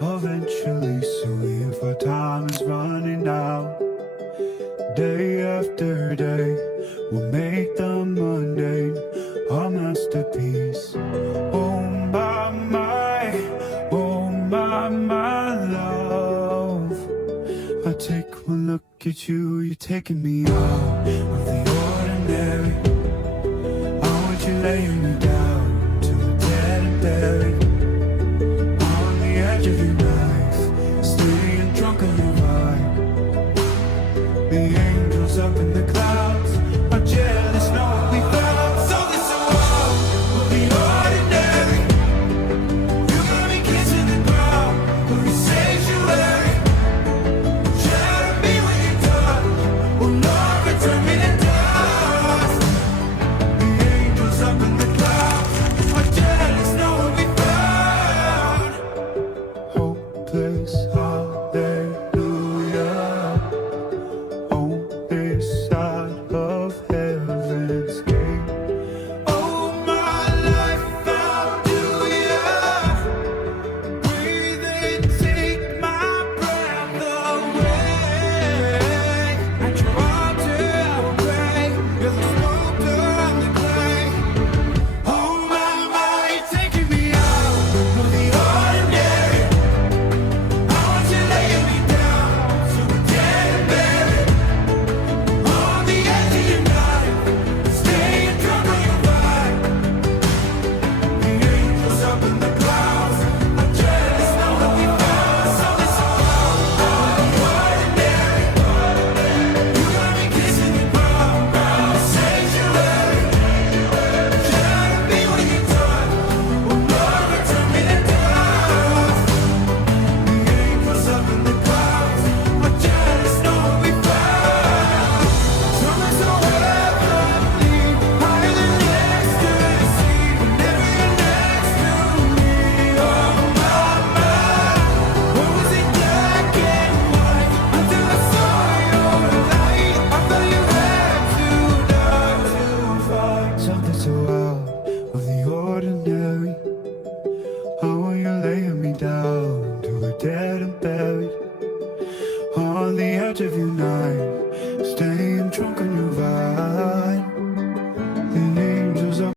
eventually. So if our time is running out, day after day, we'll make the mundane our masterpiece. Oh my love, I take one look at you, you're taking me out of the ordinary. I want you laying me down to a dead and buried on the edge of your knife, staying drunk on your vibe. The angels up in the clouds are jealous, know what we found. So this world will be ordinary. You got me kissing the ground, will be sanctuary. Shadow me when you're done, will not return me to dust. The angels up in the clouds are jealous, know what we found. Hopeless hallelujah on this side of heaven's gate. Oh, my life found you, yeah. Breathe in, take my breath away. At your altar I will pray. You're the sculptor, I'm the clay. Oh, you're taking me out of the ordinary. I want you laying me down to a dead and buried on the edge of your knife, staying drunk on your vibe. The angels up in the clouds are jealous, know what we found. So this world will be ordinary. You got me kissing the ground, sanctuary. Shadow me when you're done, will not return me to dust. The angels up in the clouds are jealous, know what we found. Something so heavenly, higher than ecstasy. Whenever you're next to me, oh my. What was it black and white until I saw your light? I thought you had to die to fight. Something so out of the ordinary. I want you laying me down